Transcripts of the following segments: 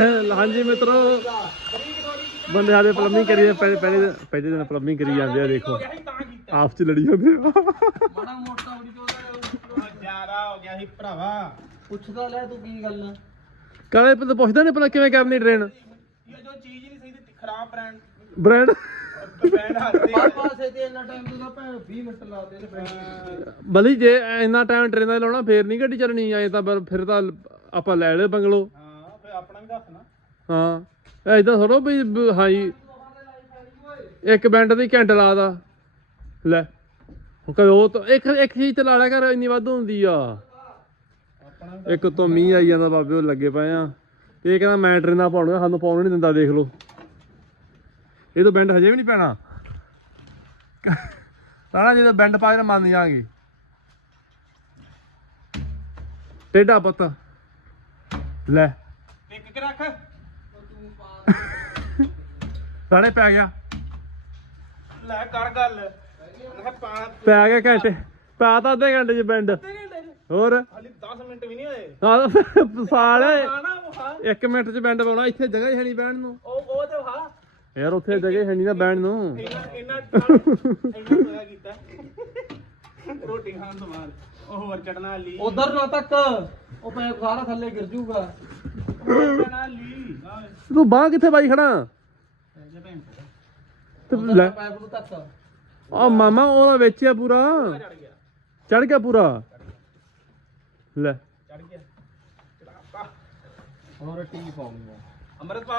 ਹਾਂਜੀ ਮਿੱਤਰੋ। ਬੰਦੇ ਸਾਡੇ ਪਲੰਬਿੰਗ ਕਰੀ ਜਾਂਦੇ, ਪਹਿਲੇ ਪਹਿਲੇ ਦਿਨ- ਪਹਿਲੇ ਦਿਨ ਪਲੰਬਿੰਗ ਕਰੀ ਜਾਂਦੇ ਆ ਦੇਖੋ। ਆਪਸ ਚ ਲੜੀ ਜਾਂਦੇ ਆ। ਮਾੜਾ ਮੋਟਾ ਉੜੀ ਤੋਂ ਜ਼ਿਆਦਾ ਹੋ ਗਿਆ ਸੀ ਭਰਾਵਾ। ਪੁੱਛਦਾ ਲੈ ਤੂੰ ਕੀ ਗੱਲ ਕਾਲੇ ਤੇ ਪੁੱਛਦਾ ਨੇ ਭਲਾ ਕਿਵੇਂ ਕਰਨੀ ਟ੍ਰੇਨ ਇਹ ਜੋ ਚੀਜ਼ ਹੀ ਨਹੀਂ ਸਹੀ ਤੇ ਖਰਾਬ ਬ੍ਰਾਂਡ ਬ੍ਰਾਂਡ ਬ੍ਰਾਂਡ ਹੱਥ ਬਾਰ ਪਾਸੇ ਤੇ ਇੰਨਾ ਟਾਈਮ ਤੂੰ ਤਾਂ ਭੈਣ 20 ਮਿੰਟ ਲਾ ਦੇ ਤੇ ਬੈਠ ਬਲੀ ਜੇ ਇੰਨਾ ਟਾਈਮ ਟ੍ਰੇਨ ਦਾ ਲਾਉਣਾ ਫੇਰ ਨਹੀਂ ਗੱਡੀ ਚੱਲਣੀ ਆਏ ਤਾਂ ਫਿਰ ਤਾਂ ਆਪਾਂ ਲੈ ਲੈ ਬੰਗਲੋ। ਆਪਣਾ ਵੀ ਦੱਸ ਨਾ। ਹਾਂ ਐਦਾਂ ਥੋੜੋ ਵੀ ਬ- ਹਾਂ ਜੀ ਇੱਕ ਮਿੰਟ ਦੀ ਘੰਟਾ ਲਾਦਾ ਲੈ ਹੁਣ ਕਹੇ ਉਹ ਤਾਂ ਇੱਕ ਇੱਕ ਚੀਜ਼ ਤੇ ਲਾ ਲਿਆ ਕਰ ਇੰਨੀ ਵੱਧ ਹੁੰਦੀ ਆ। ਆਪਣਾ ਵੀ ਇੱਕ ਤੋਂ ਮੀਂਹ ਆਈ ਜਾਂਦਾ ਬਾਬੇ ਉਹ ਲੱਗੇ ਪਏ ਆ। ਇਹ ਕਹਿੰਦਾ ਮੈਂ ਟ੍ਰੇਨਾਂ ਪਾਉਣਾ ਸਾਨੂੰ ਪਾਉਣ ਨਹੀਂ ਦਿੰਦਾ ਦੇਖ ਲਓ। ਇਹ ਤਾਂ ਬੈਂਡ ਹਜੇ ਵੀ ਨਹੀਂ ਪੈਣਾ। ਰਾਣਾ ਜਦੋਂ ਬੈਂਡ ਪਾ ਕੇ ਮੰਨ ਜਾਾਂਗੇ। ਟੇਡਾ ਪੱਤਾ। ਲੈ। ਕੇ ਰੱਖ। ਪੈ ਗਿਆ। ਲੈ ਕਰ ਗੱਲ। ਮੈਂ ਪਾ ਪੈ ਗਿਆ ਘੰਟੇ। ਪਾ ਤਾਂ ਅੱਧੇ ਘੰਟੇ ਚ ਬੈਂਡ ਹੋਰ? ਹਾਲੇ 10 ਮਿੰਟ ਵੀ ਨਹੀਂ ਹੋਏ। ਆਹ ਸਾਲ ਆਣਾ ਵਹਾ। ਇੱਕ ਮਿੰਟ ਚ ਬੈਂਡ ਪਾਉਣਾ ਇੱਥੇ ਜਗ੍ਹਾ ਹੀ ਹੈ ਨਹੀਂ ਨੂੰ। ਉਹ ਉਹ ਤੇ ਵਹਾ। ਯਾਰ ਉੱਥੇ ਜਗ੍ਹਾ ਹੈ ਨਹੀਂ ਨਾ ਬੈਂਡ ਨੂੰ। ਹੋਇਆ ਕੀਤਾ। ਰੋਟੀ ਖਾਣ ਤੋਂ ਬਾਅਦ। ਉਹ ਹੋਰ ਚੜਨਾ ਲਈ। ਉਧਰ ਨਾ ਤੱਕ। ਉਹ ਪੈਪ ਸਾਰਾ ਥੱਲੇ ਗਿਰ ਜੂਗਾ। ਤੂੰ ਬਾਹ ਕਿੱਥੇ ਬਾਈ ਖੜਾ? ਤੇ ਲੈ। ਆ ਮਾਮਾ ਉਹਦਾ ਵੇਚਿਆ ਪੂਰਾ। ਚੜ ਗਿਆ ਪੂਰਾ। ਲੈ। ਚੜ ਗਿਆ। ਚੜਾਪਾ ਹੋਰ ਟੀ ਪਾਉਣੀ ਆ? ਅਮਰਪਾ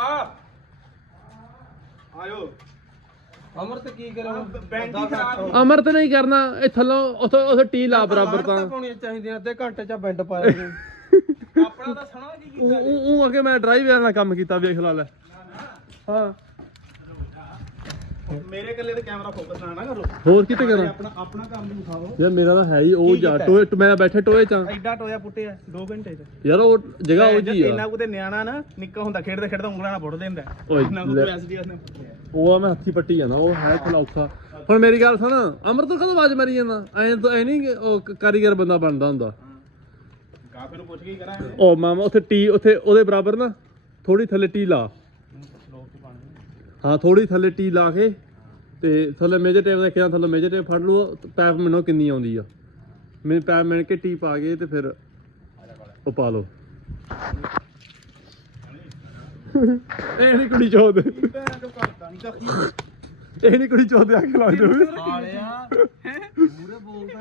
ਆਇਓ। ਅਮਰਤ ਕੀ ਕਰਾਂ? ਬੈਂਡ ਖਰਾਬ ਅਮਰਤ ਨਹੀਂ ਕਰਨਾ। ਇਹ ਥੱਲੋਂ ਉਥੋਂ ਉਥੋਂ ਟੀ ਲਾ ਬਰਾਬਰ ਤਾਂ ਪਾਉਣੀਆਂ ਚਾਹੀਦੀਆਂ ਅੱਧੇ ਘੰਟੇ ਚ ਬੈਂਡ ਪਾਇਆ ਆਪਣਾ ਤਾਂ ਸੁਣਾ ਕੀ ਉਹ ਕੀਤਾ ਉਹ- ਉਹ ਅਗੇ ਮੈਂ ਡਰਾਈਵਰ ਨਾਲ ਕੰਮ ਕੀਤਾ ਵੇਖ ਲਾ ਲੈ। ਹਾਂ। ਮੇਰੇ ਕੱਲੇ ਤੇ ਕੈਮਰਾ ਫੋਕਸ ਨਾ ਨਾ ਕਰੋ। ਹੋਰ ਕਿਤੇ ਕਰਾਂ? ਆਪਣਾ ਆਪਣਾ ਕੰਮ ਦਿਖਾਓ। ਯਾਰ ਮੇਰਾ ਤਾਂ ਹੈ ਹੀ ਉਹ ਜਾ? ਟੋਏ ਮੈਂ ਬੈਠੇ ਟੋਏ ਚ ਐਡਾ ਟੋਇਆ ਪੁੱਟੇ ਆ 2 ਘੰਟੇ ਚ। ਯਾਰ ਉਹ ਜਗ੍ਹਾ ਉਹ ਜੀ ਆ। ਇੰਨਾ ਕੁ ਤੇ ਨਿਆਣਾ ਨਾ ਨਿੱਕਾ ਹੁੰਦਾ ਖੇਡਦਾ ਖੇਡਦਾ ਉਂਗਲਾਂ ਨਾਲ ਪੁੱਟ ਦਿੰਦਾ। ਓਏ ਇੰਨਾ ਕੁ ਲੈ। ਐਸਡੀ ਉਸਨੇ ਪੁੱਟਿਆ। ਉਹ ਆ ਮੈਂ ਹੱਥੀ ਪੱਟੀ ਜਾਂਦਾ ਉਹ ਹੈ ਥੋੜਾ ਔਖਾ। ਹੁਣ ਮੇਰੀ ਗੱਲ ਸੁਣ ਅਮਰਤ ਕਦੋਂ ਆਵਾਜ਼ ਮਾਰੀ ਜਾਂਦਾ? ਐਂ ਤਾਂ ਐ ਨਹੀਂ ਕਿ ਉਹ ਕ- ਕਾਰੀਗਰ ਬੰਦਾ ਬਣਦਾ ਹੁੰਦਾ। ਕਾਫੇ ਨੂੰ ਪੁੱਛ ਕੇ ਹੀ ਕਰਾਂਗੇ। ਉਹ ਮਾਮਾ ਉੱਥੇ ਟੀ ਉੱਥੇ ਉਹਦੇ ਬਰਾਬਰ ਨਾ ਥੋੜੀ ਥੱਲੇ ਟੀ ਲਾ। ਲੋਕ ਚ ਪਾਣੀ ਹਾਂ ਥੋੜੀ ਥੱਲੇ ਟੀ ਲਾ ਕੇ ਤੇ ਥੱਲੇ ਮੇਜਰ ਟੇਪ ਦੇਖਿਆ ਥੱਲੇ ਮੇਜਰ ਟੇਪ ਫੜ ਲਓ ਪੈਪ ਮੈਨੂੰ ਕਿੰਨੀ ਆਉਂਦੀ ਆ। ਮੈਂ ਪੈਪ ਮਿਣ ਕੇ ਟੀ ਪਾ ਕੇ ਤੇ ਫਿਰ ਉਹ ਪਾ ਲਓ। ਇਹ ਨਹੀਂ ਕੁੜੀ ਚੋਦ ਇਹ ਭੈਣ ਤੋਂ ਕਰਦਾ ਨਹੀਂ ਤਾਂ ਨਹੀਂ ਕੁੜੀ ਚੋਦ ਆ ਕੇ ਲੱਗ ਜਾਵੇ ਸਾਲਿਆ ਮੂਰੇ ਬੋਲਦਾ।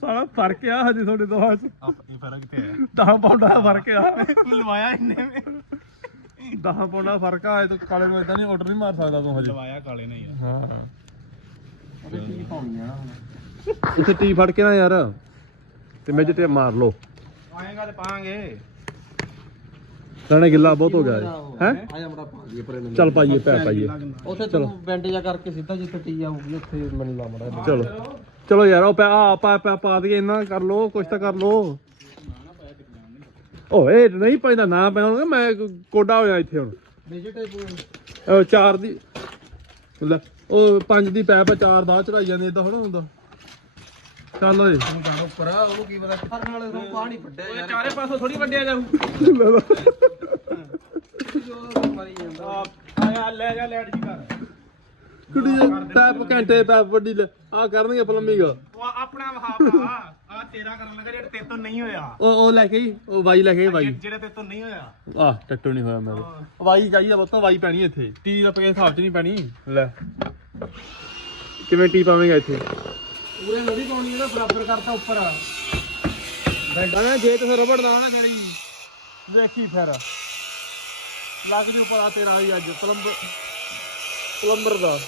ਸਾਲਾ ਫ਼ਰਕ ਆ ਹਜੇ ਤੁਹਾਡੇ ਦੋਹਾਂ ਚ। ਇਹ ਫ਼ਰਕ ਕਿੱਥੇ ਹੈ। 10 ਪਾਉਂਡਾਂ ਦਾ ਫ਼ਰਕ ਆ। ਲਵਾਇਆ ਇੰਨੇ ਵਿੱਚ। 10 ਪਾਉਂਡਾਂ ਫ਼ਰਕ ਆ ਤਾਂ ਕਾਲੇ ਨੂੰ ਇਦਾਂ ਨਹੀਂ ਆਰਡਰ ਨਹੀਂ ਮਾਰ ਸਕਦਾ ਤੂੰ ਹਜੇ। ਲਵਾਇਆ ਕਾਲੇ ਨੇ ਯਾਰ ਹਾਂ। ਉਹਦੇ ਟੀ ਪਾਉਣੀ ਆ ਉੱਥੇ ਟੀ ਫੜ ਕੇ ਨਾ ਯਾਰ ਤੇ ਮੇਜਰ ਟੇਪ ਮਾਰ ਲਓ। ਆਏਗਾ ਤੇ ਪਾਵਾਂਗੇ। ਲੈਣਾ ਗਿੱਲਾ ਬਹੁਤ ਹੋ ਗਿਆ ਹੈ? ਆ ਜਾ ਮੜਾ ਪਾ ਦਈਏ ਪਰੇ ਨੂੰ। ਚੱਲ ਪਾਈਏ ਪੈ ਪਾਈਏ। ਉੱਥੇ ਤੂੰ ਬੈਂਡ ਜਾ ਕਰਕੇ ਸਿੱਧਾ ਜਿੱਥੇ ਟੀ ਆਊਗੀ ਉੱਥੇ ਮੈਨੂੰ ਲਾ ਮੜਾ ਚਲੋ। ਚਲੋ ਯਾਰ, ਉਹ ਪਾ ਆ ਪਾ ਪਾ ਪਾ ਦਈਏ, ਇੰਨਾ ਕਰ ਲੋ ਕੁਛ ਤਾਂ ਕਰ ਲੋ ਓਏ, ਨਹੀਂ ਪੈਂਦਾ, ਨਾ ਪੈਣਗੇ ਮੈਂ ਕੋਡਾ ਹੋ ਇੱਥੇ ਹੁਣ। ਉਹ ਚਾਰ ਦੀ ਲੈ, ਉਹ ਪੰਜ ਦੀ ਪੈਪ ਆ, ਚਾਰ ਦਾ ਚੜਾਈ ਜਾਂਦੇ ਇਦਾਂ ਥੋੜਾ ਹੁੰਦਾ। ਚੱਲ ਓਏ। ਉੱਪਰ ਆ ਉਹਨੂੰ ਕੀ ਪਤਾ ਫਰਨ ਵਾਲੇ ਨੂੰ ਪਾਣੀ ਵੱਡਿਆ ਯਾਰ ਚਾਰੇ ਪਾਸੋਂ ਥੋੜੀ ਵੱਡਿਆ ਜਾਊ ਜੋ ਮਰੀ ਜਾਂਦਾ ਆ ਲੈ ਜਾ ਲੈਟ ਜੀ ਕਰ ਕੁੜੀ ਪੈਪ ਘੰਟੇ ਪੈਪ ਵੱਡੀ ਲੈ ਆ ਕਰਨਗੇ ਪਲੰਬਿੰਗ ਉਹ ਉਹ ਆਪਣਾ ਵਹਾ ਭਰਾ ਆ ਤੇਰਾ ਕਰਨ ਲੱਗਾ ਜਿਹੜਾ ਤੇਰੇ ਤੋਂ ਨਹੀਂ ਹੋਇਆ। ਉਹ ਲੈ ਕੇ ਆਈ, ਉਹ ਵਾਈ ਲੈ ਕੇ ਆਈ, ਵਾਈ। ਜਿਹੜੇ ਤੇਰੇ ਤੋਂ ਨਹੀਂ ਹੋਇਆ। ਆਹ ਟੱਟੂ ਨਹੀਂ ਹੋਇਆ ਮੇਰੇ। ਵਾਈ ਚਾਹੀਦਾ ਬੋਤਾ ਵਾਈ ਪੈਣੀ ਇੱਥੇ। ਟੀ ਦਾ ਪਕੇ ਹਿਸਾਬ ਚ ਨਹੀਂ ਪੈਣੀ। ਲੈ। ਕਿਵੇਂ ਟੀ ਪਾਵੇਂਗਾ ਇੱਥੇ? ਪੂਰੇ ਨਦੀ ਪਾਉਣੀ ਇਹਦਾ ਬਰਾਬਰ ਕਰਤਾ ਉੱਪਰ। ਬੈਂਡਾ ਨਾ ਜੇ ਤੇ ਰਬੜ ਦਾ ਨਾ ਕਰੀ ਦੇਖੀ ਫਿਰ। ਲੱਗ ਜੂ ਪਤਾ ਤੇਰਾ ਹੀ ਅੱਜ ਪਲੰਬਰ ਪਲੰਬਰ ਦਾ।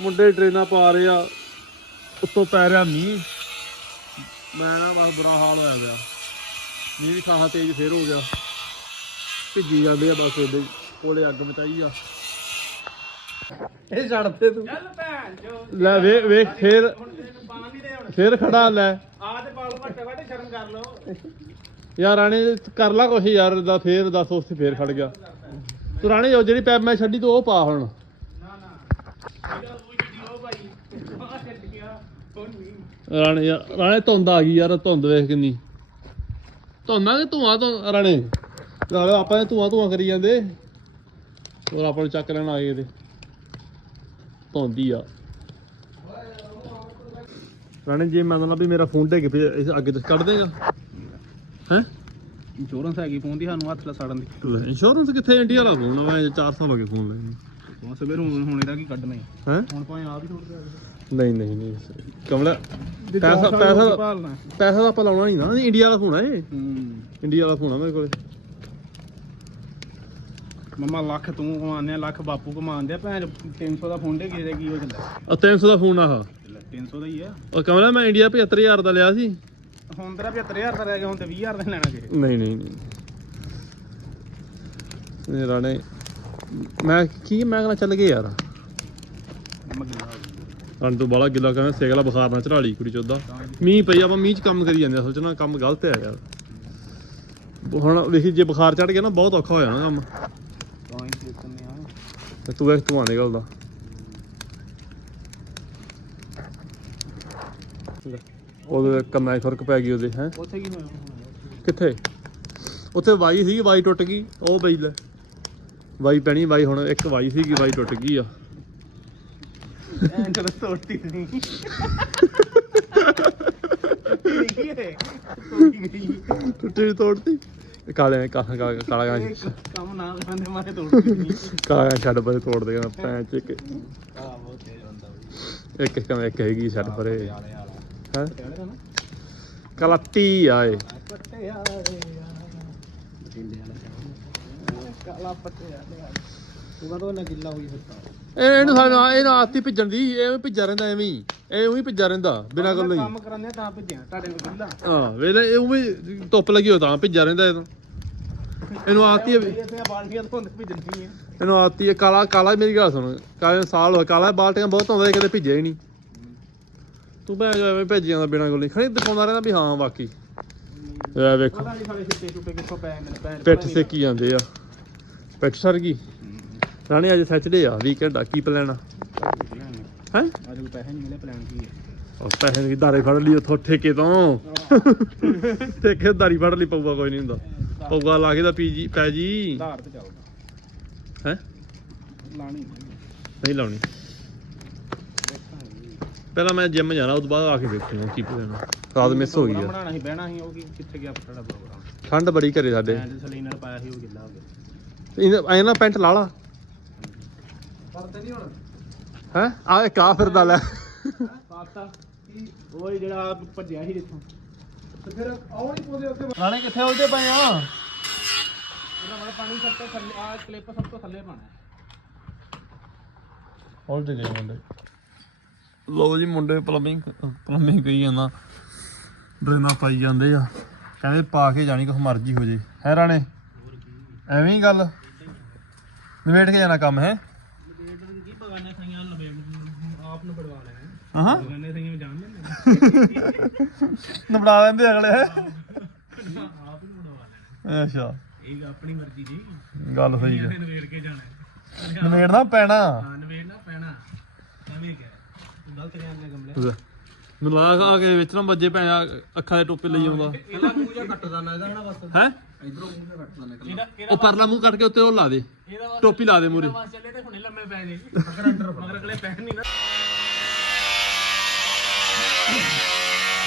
ਮੁੰਡੇ ਟ੍ਰੇਨਾਂ ਪਾ ਰਹੇ ਆ ਉੱਤੋਂ ਪੈ ਰਿਹਾ ਮੀਂਹ। ਮੈਂ ਨਾ ਬਸ ਬੁਰਾ ਹਾਲ ਹੋਇਆ ਪਿਆ। ਮੀਂਹ ਵੀ ਖਾਹਾ ਤੇਜ਼ ਫੇਰ ਹੋ ਗਿਆ। ਭਿੱਜੀ ਜਾਂਦੇ ਆ ਬਸ ਉਹਦੇ ਕੋਲੇ ਅੱਗ ਮਚਾਈ ਆ। ਇਹ ਛੱਡਦੇ ਤੂੰ। ਚੱਲ ਭੈਣ ਜੋ ਲੈ ਵੇ ਵੇਖ ਫੇਰ ਫੇਰ ਖੜਾ ਲੈ। ਆ ਤੇ ਪਾਲ ਘੱਟੇ ਘੱਟੇ ਸ਼ਰਮ ਕਰ ਲੋ ਯਾਰ ਰਾਣੇ ਕਰ ਲਾ ਕੁਛ ਯਾਰ ਦਾ ਫੇਰ ਦੱਸ ਉੱਥੇ ਫੇਰ ਖੜ ਗਿਆ। ਤੂੰ ਰਾਣੇ ਉਹ ਜਿਹੜੀ ਪੈਪ ਮੈਂ ਛੱਡੀ ਤੂੰ ਉਹ ਪਾ ਹੁਣ। ਨਾ ਨਾ ਇਹਦਾ ਉਹ ਜਿਹੜੀ ਉਹ ਭਾਈ ਆ ਛੱਡ ਗਿਆ ਹੁਣ ਨਹੀਂ ਰਾਣੇ ਯਾਰ ਰਾਣੇ ਧੁੰਦ ਆ ਗਈ ਯਾਰ ਧੁੰਦ ਵੇਖ ਕਿੰਨੀ। ਧੋਣਾ ਕਿ ਧੂਆਂ ਤੋਂ ਰਣੇ। ਨਾਲ ਆਪਾਂ ਇਹ ਧੂਆਂ ਧੂਆਂ ਕਰੀ ਜਾਂਦੇ। ਹੋਰ ਆਪਾਂ ਨੂੰ ਚੱਕ ਲੈਣ ਆ ਗਏ ਤੇ ਧੌਂਦੀ ਆ। ਰਾਣੇ ਜੇ ਮੈਂ ਤਾਂ ਵੀ ਮੇਰਾ ਫੋਨ ਡਿੱਗ ਪਿਆ ਇਸ ਅੱਗੇ ਤੋਂ ਕੱਢ ਦੇਗਾ। ਹੈ? ਇੰਸ਼ੋਰੈਂਸ ਹੈਗੀ ਫੋਨ ਦੀ ਸਾਨੂੰ ਹੱਥ ਲਾ ਸੜਨ ਦੀ। ਇੰਸ਼ੋਰੈਂਸ ਕਿੱਥੇ ਇੰਡੀਆ ਵਾਲਾ ਫੋਨ ਆ? ਮੈਂ 4 ਸਾਲ ਹੋ ਗਏ ਫੋਨ ਲੈ ਸਵੇਰ ਹੁਣ ਹੁਣ ਇਹਦਾ ਕੀ ਕੱਢਣਾ ਹੈ ਹੈ? ਹੁਣ ਭਾਵੇਂ ਆਪ ਹੀ ਛੋੜ ਦੇ ਨਹੀਂ ਨਹੀਂ ਨਹੀਂ ਕਮਲਾ ਪੈਸਾ ਪੈਸਾ ਭਾਲਣਾ ਪੈਸਾ ਤਾਂ ਆਪਾਂ ਲਾਉਣਾ ਨਹੀਂ ਨਾ ਇੰਡੀਆ ਵਾਲਾ ਫੋਨ ਆ ਇਹ। ਹੂੰ। ਇੰਡੀਆ ਵਾਲਾ ਫੋਨ ਆ ਮੇਰੇ ਕੋਲੇ। ਮਮਾ ਲੱਖ ਤੂੰ ਕਮਾਉਂਦੇ ਆ ਲੱਖ ਬਾਪੂ ਕਮਾਉਂਦੇ ਆ ਭੈਣ 300 ਦਾ ਫੋਨ ਦੇ ਕਿਸੇ ਦਾ ਕੀ ਹੋ ਜਾਂਦਾ? ਆ 300 ਦਾ ਫੋਨ ਆਹ। 300 ਦਾ ਹੀ ਆ। ਉਹ ਕਮਲਾ ਮੈਂ ਇੰਡੀਆ 75000 ਦਾ ਲਿਆ ਸੀ। ਹੁਣ ਤੇਰਾ 75000 ਦਾ ਰਹਿ ਗਿਆ ਹੁਣ ਤੇ 20000 ਦਾ ਲੈਣਾ ਕਿਸੇ ਨਹੀਂ ਨਹੀਂ ਨਹੀਂ। ਇਹ ਰਾਣੇ ਮੈਂ ਕੀ ਮੈਂ ਕਹਿੰਦਾ ਚੱਲ ਗਏ ਯਾਰ। ਮਗਲਾ ਰਣ ਤੋਂ ਬਾਲਾ ਗਿੱਲਾ ਕਹਿੰਦਾ ਸੇਗਲਾ ਬੁਖਾਰ ਨਾਲ ਚੜਾ ਲਈ ਕੁੜੀ ਚੋਦਾ ਮੀਂਹ ਪਈ ਆਪਾਂ ਮੀਂਹ ਚ ਕੰਮ ਕਰੀ ਜਾਂਦੇ ਆ ਸੋਚਣਾ ਕੰਮ ਗਲਤ ਹੈ ਯਾਰ। ਹੁਣ ਵੇਖੀ, ਜੇ ਬੁਖਾਰ ਚੜ ਗਿਆ ਨਾ, ਬਹੁਤ ਔਖਾ ਹੋ ਜਾਣਾ ਕੰਮ। ਤਾਂ ਹੀ ਸੋਚਨੇ ਆ ਤੇ ਤੂੰ ਵੇਖ, ਤੂੰ ਆਨੇ ਗੱਲ ਦਾ। ਉਹਦੇ ਕੰਨਾਂ 'ਚ ਫ਼ਰਕ ਪੈ ਗਈ ਉਹਦੇ, ਹੈ? ਉੱਥੇ ਕੀ ਹੋਇਆ ਕਿੱਥੇ? ਉੱਥੇ ਵਾਈ ਸੀ ਵਾਈ ਟੁੱਟ ਗਈ, ਉਹ ਪਈ ਲੈ। ਵਾਈ ਪੈਣੀ, ਵਾਈ ਹੁਣ ਇੱਕ ਵਾਈ ਸੀਗੀ, ਵਾਈ ਟੁੱਟ ਗਈ ਆ। ਐਂ ਚਲ ਤੋੜਤੀ ਨਹੀਂ ਕੀ ਹੈ ਤੋੜੀ ਗਈ। ਟੁੱਟੀ ਤੋੜਤੀ? ਕਾਲੇ ਕਾਲਾ ਕਾਲਾ ਕਾਲਾ ਇਹ ਕੰਮ ਨਾ ਕਰਾਂਦੇ ਮਾਰੇ ਤੋੜਤੀ ਨਹੀਂ ਕਾਲਾ ਛੱਡ ਪਰੇ ਤੋੜ ਦੇ ਪੈਂ ਚ ਇੱਕ ਆ ਬਹੁਤ ਤੇਜ਼ ਹੁੰਦਾ ਇੱਕ ਇੱਕ ਇੱਕ ਹੈਗੀ ਛੱਡ ਪਰੇ। ਹੈ? ਕਲੱਤੀ ਆਏ ਵਾਲਾ। ਬਠਿੰਡੇ ਵਾਲਾ ਕਾਲਾ ਪਟਿਆਲੇ ਵਾਲਾ ਤੂੰ ਨਾ ਗਿੱਲਾ ਹੋਈ ਫਿਰਦਾ ਇਹ ਇਹਨੂੰ ਸਾਨੂੰ ਇਹਨੂੰ ਭਿੱਜਣ ਦੀ ਐਵੇਂ ਭਿੱਜਾ ਰਹਿੰਦਾ ਐਵੇਂ ਹੀ। ਇਹ ਉਹੀ ਭਿੱਜਾ ਰਹਿੰਦਾ ਬਿਨਾਂ ਗੱਲ ਹੀ। ਕੰਮ ਕਰਾਂਦੇ ਆ ਤਾਂ ਭੇਜਿਆ ਤੁਹਾਡੇ ਨੂੰ ਗਿੱਲਾ। ਹਾਂ ਵੇਲੇ ਇਹ ਉਵੇਂ ਧੁੱਪ ਲੱਗੀ ਹੋ ਤਾਂ ਭਿੱਜਾ ਰਹਿੰਦਾ ਇਹਨੂੰ ਇਹਨੂੰ ਆਤੀ ਬਾਲਟੀਆਂ ਧੋਂਦੇ ਭੇਜਣੀ ਹੈ ਇਹਨੂੰ ਆਤੀ ਹੈ ਕਾਲਾ ਕਾਲਾ ਮੇਰੀ ਗੱਲ ਸੁਣ। ਕਾਲੇ ਸਾਲ ਹੋਇਆ ਕਾਲਾ ਬਾਲਟੀਆਂ ਬਹੁਤ ਆਉਂਦਾ ਕਦੇ ਭਿੱਜਿਆ ਹੀ ਨਹੀਂ। ਤੂੰ ਭੈਣ ਜੋ ਐਵੇਂ ਭੇਜੀ ਜਾਂਦਾ ਬਿਨਾਂ ਗੱਲ। ਖੜੀ ਦਿਖਾਉਂਦਾ ਰਹਿੰਦਾ ਵੀ ਹਾਂ ਬਾਕੀ ਇਹ ਵੇਖੋ। ਨਹੀਂ ਪਿੱਠ ਸੇਕੀ ਜਾਂਦੇ ਆ। ਪਿੱਠ ਸਰ ਗਈ। ਰਾਣੇ ਅੱਜ ਸੈਚਰਡੇ ਆ ਵੀਕਐਂਡ ਆ ਕੀ ਪਲਾਨ ਆ? ਹੈ? ਅੱਜ ਕੋਈ ਪੈਸੇ ਨਹੀਂ ਮਿਲੇ ਪਲਾਨ ਕੀ ਹੈ ਉਹ ਪੈਸੇ ਦੀ ਦਾਰੇ ਫੜ ਲਈ ਉਥੋਂ ਠੇਕੇ ਤੋਂ। ਠੇਕੇ ਦਾਰੀ ਫੜ ਲਈ ਪਊਗਾ ਕੋਈ ਨਹੀਂ ਹੁੰਦਾ। ਪਊਗਾ ਲਾ ਕੇ ਦਾ ਪੀਜੀ ਪੈ ਜੀ। ਆਧਾਰ ਤੇ ਚੱਲਦਾ ਹੈ? ਲਾਣੀ ਨਹੀਂ। ਲਾਉਣੀ। ਪਹਿਲਾਂ ਮੈਂ ਜਿਮ ਜਾਣਾ ਉਸ ਤੋਂ ਬਾਅਦ ਆ ਕੇ ਦੇਖੂਗਾ ਕੀ ਪਲਾਨ ਰਾਤ ਮਿਸ ਹੋ ਗਈ ਆ। ਬਣਾਉਣਾ ਸੀ ਬਹਿਣਾ ਸੀ ਉਹ ਕੀ ਕਿੱਥੇ ਗਿਆ ਸਾਡਾ ਪ੍ਰੋਗਰਾਮ। ਠੰਡ ਬੜੀ ਘਰੇ ਸਾਡੇ। ਸਲੀਨਰ ਪਾਇਆ ਸੀ ਉਹ ਗਿੱਲਾ ਹੋ ਗਿਆ। ਇਹ ਐ ਨਾ ਪੈਂਟ ਲਾ ਲਾ। ਪਰਦੇ ਨਹੀਂ ਹੁਣ। ਹੈ? ਆ ਕਾ ਫਿਰਦਾ ਲੈ ਪਾਤਾ ਉਹ ਹੀ ਜਿਹੜਾ ਭੱਜਿਆ ਸੀ ਜਿੱਥੋਂ ਤੇ ਫਿਰ ਆਉ ਨਹੀਂ ਪੋਦੇ ਉੱਥੇ ਰਾਣੇ ਕਿੱਥੇ ਉਲਟੇ ਪਏ ਆ? ਉਹਨਾਂ ਵਾਲਾ ਪਾਣੀ ਸਭ ਤੋਂ ਥੱਲੇ ਆ ਕਲਿੱਪ ਸਭ ਤੋਂ ਥੱਲੇ ਪਾਣਾ ਉਲਟ ਗਏ ਮੁੰਡੇ। ਲੋ ਜੀ ਮੁੰਡੇ ਪਲੰਬਿੰਗ ਪਲੰਬਿੰਗ ਕਹੀ ਜਾਂਦਾ। ਡਰੇਨਾਂ ਪਾਈ ਜਾਂਦੇ ਆ। ਕਹਿੰਦੇ ਪਾ ਕੇ ਜਾਣੀ ਕੁਛ ਮਰਜ਼ੀ ਹੋ ਜੇ। ਹੈ ਰਾਣੇ ਐਵੇਂ ਹੀ ਗੱਲ। ਨਿਬੇੜ ਕੇ ਜਾਣਾ ਕੰਮ ਹੈ ਕੀ ਬਗਾਨੇ ਸਾਈਆਂ ਲਵੇੜ ਆਪ ਨੂੰ ਹਾਂ। ਬਗਾਨੇ ਸਾਈਆਂ ਜਾਣਦੇ ਨੇ ਨਬੜਾ ਲੈਂਦੇ ਅਗਲੇ। ਆਪ ਨੂੰ ਬੜਵਾ ਲੈਣਾ ਅੱਛਾ। ਇਹ ਆਪਣੀ ਮਰਜ਼ੀ ਦੀ ਗੱਲ ਸਹੀ ਹੈ ਨਵੇੜ ਕੇ ਜਾਣਾ ਹੈ। ਨਿਬੇੜਨਾ ਪੈਣਾ ਹਾਂ ਨਵੇੜਨਾ ਪੈਣਾ। ਐਵੇਂ ਕਿ ਗਲਤ ਕਹਿੰਦੇ ਗਮਲੇ ਮੈਨੂੰ ਲੱਗਾ ਆ ਕੇ ਵਿੱਚ ਨਾ ਵੱਜੇ ਭੈਣ ਅੱਖਾਂ ਦੇ ਟੋਪੇ ਲਈ ਆਉਂਦਾ। ਇਹਦਾ ਮੂੰਹ ਜਿਹਾ ਕੱਟਦਾ ਨਾ ਇਹਦਾ ਨਾ ਬਸ? ਹੈ? ਇਧਰੋਂ ਮੂੰਹ ਜਿਹਾ ਕੱਟਦਾ ਨਾ ਇਹਦਾ ਉਹ ਪਰਲਾ ਮੂੰਹ ਕੱਟ ਕੇ ਉੱਤੇ ਉਹ ਲਾ ਦੇ। ਇਹਦਾ ਟੋਪੀ ਲਾ ਦੇ ਮੂਰੇ। ਵਾਸ ਚੱਲੇ ਤੇ ਹੁਣੇ ਲੰਮੇ ਪੈ ਜੇ। ਮਗਰ ਅੰਡਰ ਮਗਰ ਅਗਲੇ ਪੈਣ ਨਹੀਂ ਨਾ।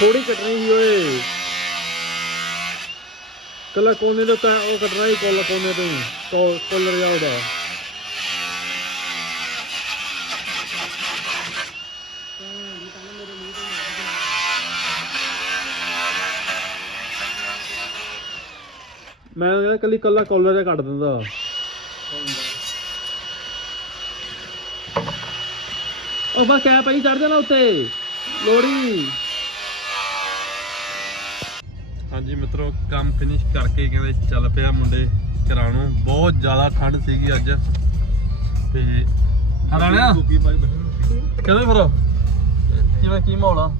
ਥੋੜੀ ਕੱਟਣੀ ਸੀ ਓਏ ਕੱਲਾ ਕੋਨੇ ਦੇ ਤਾਂ ਉਹ ਕੱਟਣਾ ਹੀ ਕੋਲਾ ਕੋਨੇ ਤੋਂ ਹੀ ਕੋਲਰ ਜਾ ਉਹਦਾ ਮੈਂ ਕਹਿੰਦਾ ਕੱਲੀ ਕੱਲਾ ਕੋਲਰ ਜਿਹਾ ਕੱਟ ਦਿੰਦਾ। ਉਹ ਬਸ ਕੈ ਪਈ ਚੜ ਜਾਣਾ ਉੱਤੇ। ਲੋੜੀ ਹਾਂਜੀ ਮਿੱਤਰੋ ਕੰਮ ਫਿਨਿਸ਼ ਕਰਕੇ ਕਹਿੰਦੇ ਚੱਲ ਪਿਆ ਮੁੰਡੇ ਨੂੰ ਬਹੁਤ ਜ਼ਿਆਦਾ ਠੰਡ ਸੀਗੀ ਅੱਜ। ਤੇ ਹਰਾਣਾ ਕਹਿੰਦੇ ਫਿਰ? ਕਿਵੇਂ ਕੀ ਮਾਹੌਲ ਆ?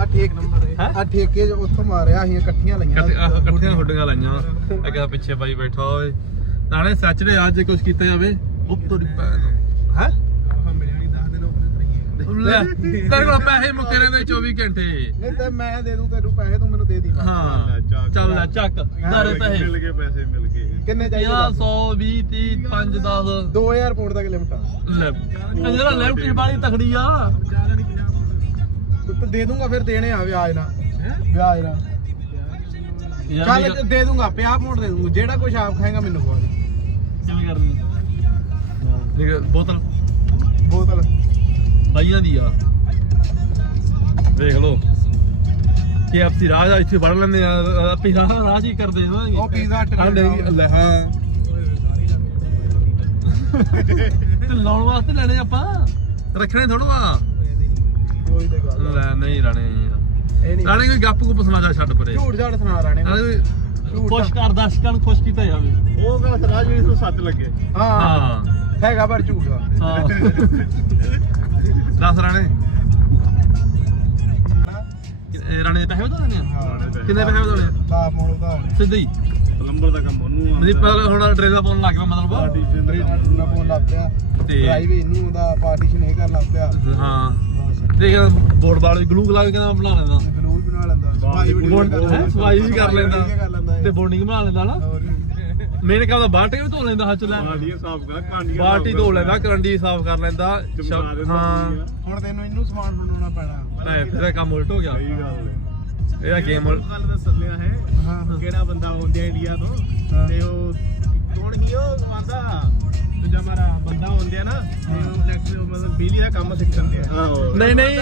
ਆ ਠੇਕ ਨੰਬਰ ਹੈਂ? ਆ ਠੇਕੇ ਉੱਥੋਂ ਮਾਰਿਆ ਅਸੀਂ ਇਕੱਠੀਆਂ ਲਈਆਂ। ਇਕੱਠੀਆਂ ਹੁੱਡੀਆਂ ਲਾਈਆਂ। ਅੱਗੇ ਪਿੱਛੇ ਬਾਈ ਬੈਠਾ ਹੋਏ ਨਾਲੇ ਸੱਚ ਨੇ ਅੱਜ ਕੁਝ ਕੀਤਾ ਜਾਵੇ। ਉੱਤਰ ਹੀ ਪੈ ਹੈ ਆਹ ਮਿਲਿਆ ਨਹੀਂ 10 ਦਿਨ ਹੋ ਗਏ ਲੈ ਤੇਰੇ ਕੋਲ ਪੈਸੇ ਮੁੱਕੇ ਰਹਿੰਦੇ 24 ਘੰਟੇ। ਨਹੀਂ ਤੇ ਮੈਂ ਦੇ ਦੂੰ ਤੈਨੂੰ ਪੈਸੇ ਤੂੰ ਮੈਨੂੰ ਦੇ ਦੀ ਬਸ। ਹਾਂ ਚੱਲ ਲੈ ਚੱਕ ਸਾਰੇ ਪੈਸੇ। ਮਿਲ ਗਏ ਪੈਸੇ ਮਿਲ ਗਏ। ਕਿੰਨੇ 50 ਚਾਹੀਦੇ 100 20 30 5 10 2000 ਪਾਉਂਡ ਤੱਕ ਲਿਮਟ। ਆ ਲੈ ਕੰਜਰਾ ਲੈਫਟ ਚ ਬਾਲੀ ਤਕੜੀ ਆ। ਤੂੰ ਦੇ ਦੂੰਗਾ ਫਿਰ ਦੇਣੇ ਆ ਵਿਆਜ ਨਾਲ। ਵਿਆਜ ਨਾਲ। ਯਾਰ ਚੱਲ ਦੇ ਦੂੰਗਾ 50 ਪਾਉਂਡ ਦੇ ਦੂੰਗਾ। ਜਿਹੜਾ ਕੁਝ ਆਪ ਖਾਏਗਾ ਮੈਨੂੰ ਖਵਾ ਦੇ। ਕਿਵੇਂ ਕਰਨੀ ਦੇਖ ਬੋਤਲ। ਬੋਤਲ। ਬਾਈਆਂ ਦੀ ਆ। ਵੇਖ ਲਓ। ਕਿ ਆਪਸੀ ਰਾਜ ਆ ਇੱਥੇ ਵੜ ਲੈਂਦੇ ਆ। ਪਿਛਾ ਰਾਜ ਹੀ ਕਰਦੇ ਨਾ ਉਹ ਪੀਜ਼ਾ ਹਾਂ ਨਹੀਂ ਲੈ ਹਾਂ। ਤੇ ਲਾਉਣ ਵਾਸਤੇ ਲੈਣੇ ਆਪਾਂ। ਰੱਖਣੇ ਥੋੜਾ ਆ। ਕੋਈ ਤੇ ਗੱਲ ਆ। ਲੈ ਨਹੀਂ ਰਾਣੇ। ਇਹ ਨਹੀਂ। ਰਾਣੇ ਕੋਈ ਗੱਪ ਗੁੱਪ ਸੁਣਾ ਜਾ ਛੱਡ ਪਰੇ। ਝੂਠ ਝਾੜ ਸੁਣਾ ਰਾਣੇ ਖੁਸ਼ ਕਰ ਦਰਸ਼ਕਾਂ ਨੂੰ ਖੁਸ਼ ਕੀਤਾ ਜਾਵੇ। ਉਹ ਗੱਲ ਰਾਜਵੀਰ ਨੂੰ ਸੱਚ ਲੱਗੇ। ਹਾਂ। ਹਾਂ। ਹੈਗਾ ਪਰ ਝੂਠ ਹਾਂ। ਦੱਸ ਰਾਣੇ। ਕਿ- ਇਹ ਰਾਣੇ ਦੇ ਪੈਸੇ ਵਧਾਉਣੇ ਆ? ਕਿੰਨੇ ਪੈਸੇ ਵਧਾਉਣੇ ਆ? ਦਾ ਮੋੜ ਦਾ ਸਿੱਧੇ ਹੀ। ਪਲੰਬਰ ਦਾ ਕੰਮ ਉਹਨੂੰ ਆ ਨਹੀਂ ਪਹਿਲਾਂ ਹੁਣ ਦਾ ਪਾਉਣ ਲੱਗ ਗਿਆ ਮਤਲਬ। ਪਾਰਟੀਸ਼ਨ ਦਾ ਫੋਨ ਲੱਗ ਪਿਆ। ਤੇ- ਡਰਾਈਵ ਨਹੀਂ ਹੁੰਦਾ ਪਾਰਟੀਸ਼ਨ ਇਹ ਕਰ ਲੱਗ ਪਿਆ। ਹਾਂ। ਦੇਖ ਬੋਰਡ ਵਾਲੇ ਗਲੂ ਗਲਾ ਕੇ ਕਹਿੰਦਾ ਮੈਂ ਬਣਾ ਲੈਂਦਾ। ਗਲੂ ਵੀ ਬਣਾ ਲੈਂਦਾ। ਸਫ਼ਾਈ ਵੀ ਹੈਂ, ਕਰ ਲੈਂਦਾ। ਕਰ ਲੈਂਦਾ ਤੇ ਬੋਰਡਿੰਗ ਬਣਾ ਲੈਂਦਾ ਨਾ। ਵੀ। ਮੇਰੇ ਕਹਿੰਦਾ ਬਾਲਟੀ ਵੀ ਧੋ ਲੈਂਦਾ ਹੱਥ ਲੈ। ਬਾਲਟੀਆਂ ਸਾਫ਼ ਕਰ ਕਾਂਡੀਆਂ ਬਾਲਟੀ ਧੋ ਲੈਂਦਾ ਕਰੰਡੀ ਸਾਫ਼ ਕਰ ਲੈਂਦਾ ਚਮਕਾ ਸ਼ਬ- ਦਿੰਦਾ ਹਾਂ। ਹੁਣ ਤੈਨੂੰ ਇਹਨੂੰ ਸਮਾਨ ਬਣਾਉਣਾ ਪੈਣਾ। ਭੈ, ਫਿਰ ਇਹ ਕੰਮ ਉਲਟ ਹੋ ਗਿਆ। ਸਹੀ ਗੱਲ ਹੈ। ਇਹਦਾ ਗੇਮ ਗੱਲ ਦੱਸ ਲਿਆ ਹੈ ਹਾਂ। ਕਿਹੜਾ ਬੰਦਾ ਹੁੰਦਿਆ ਇੰਡੀਆ ਤੋਂ ਹਾਂ। ਤੇ ਉਹ ਕੌਣ ਕੀ ਉਹ ਆਂਦਾ ਦੂਜਾ ਮਾਰਾ ਬੰਦਾ ਹੁੰਦਿਆ ਨਾ ਤੇ ਉਹ ਇਲੈਕਟ੍ਰਿਕ ਮਤਲਬ ਬਿਜਲੀ ਦਾ ਕੰਮ ਸਿੱਖਣ ਦੇ ਨਹੀਂ ਨਹੀਂ।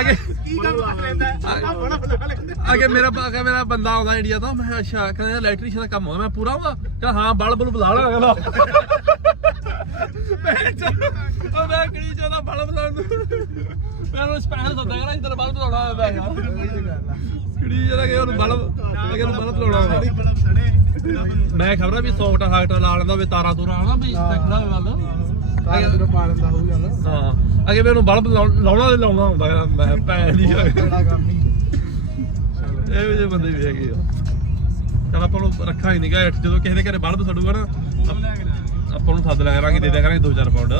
ਅੱਗੇ ਕੀ ਕੰਮ ਕਰ ਲੈਂਦਾ ਆ ਬੜਾ ਬਣਾ ਲੈਂਦਾ ਅੱਗੇ ਮੇਰਾ ਅੱਗੇ ਮੇਰਾ ਬੰਦਾ ਆਉਂਦਾ ਇੰਡੀਆ ਤੋਂ। ਮੈਂ ਕਿਹਾ, ਅੱਛਾ ਕਹਿੰਦਾ ਇਲੈਕਟ੍ਰੀਸ਼ੀਅਨ ਦਾ ਕੰਮ ਹੁੰਦਾ ਮੈਂ ਪੂਰਾ ਹੁੰਦਾ ਕਹਿੰਦਾ ਹਾਂ ਬਲਬ ਬਲਬ ਲਾ ਲਾ ਕਹਿੰਦਾ। ਮੈਂ ਚੱਲ- ਉਹ ਮੈਂ ਕਿਹੜੀ ਚਾਹਦਾ ਬਲਬ ਲਾਉਣ ਨੂੰ? ਮੈਂ ਉਹਨੂੰ ਸਪੈਸ਼ਲ ਸੱਦਾ ਕਰਾਂ ਇਧਰ ਬਲਬ ਲਾਉਣਾ ਹੁੰਦਾ ਯਾਰ। ਉਹੀ ਤੇ ਗੱਲ ਆ ਕਿਹੜੀ ਜਗ੍ਹਾ ਕਿ ਉਹਨੂੰ ਬਲਬ ਅਗੇ ਉਹਨੂੰ ਬਲਬ ਲਾਉਣਾ ਹੁੰਦਾ। ਬਲਬ ਸੜੇ ਮੈਂ ਖਬਰਾਂ ਵੀ ਸੌਕਟ ਹਾਕਟ ਲਾ ਲੈਂਦਾ ਵੀ ਤਾਰਾਂ ਤੂਰਾਂ ਹਨਾ ਵੀ ਸਿੱਖਦਾ ਗੱਲ। ਤਾਂ ਜਦੋਂ ਪਾ ਲੈਂਦਾ ਹੋਊ ਗੱਲ ਹਾਂ ਅਗੇ ਮੈਨੂੰ ਬਲਬ ਲਾਉਣ- ਲਾਉਣਾ ਤੇ ਲਾਉਣਾ ਹੁੰਦਾ ਯਾਰ ਮੈਂ ਭੈਣ ਦੀ ਕਿਹੜਾ ਕੰਮ ਨਹੀਂ ਇਹ ਵੀ ਜਿਹੇ ਬੰਦੇ ਵੀ ਹੈਗੇ ਆ। ਚਲ ਆਪਾਂ ਨੂੰ ਰੱਖਾਂ ਹੀ ਨਿਗਾ ਜਦੋਂ ਕਿਸੇ ਦੇ ਘਰੇ ਬਲਬ ਸੜੂਗਾ ਨਾ ਆਪ- ਆਪਾਂ ਨੂੰ ਸੱਦ ਲਿਆ ਕਰਾਂਗੇ ਦੇ ਦਿਆ ਕਰਾਂਗੇ 2000 ਪਾਉਂਡ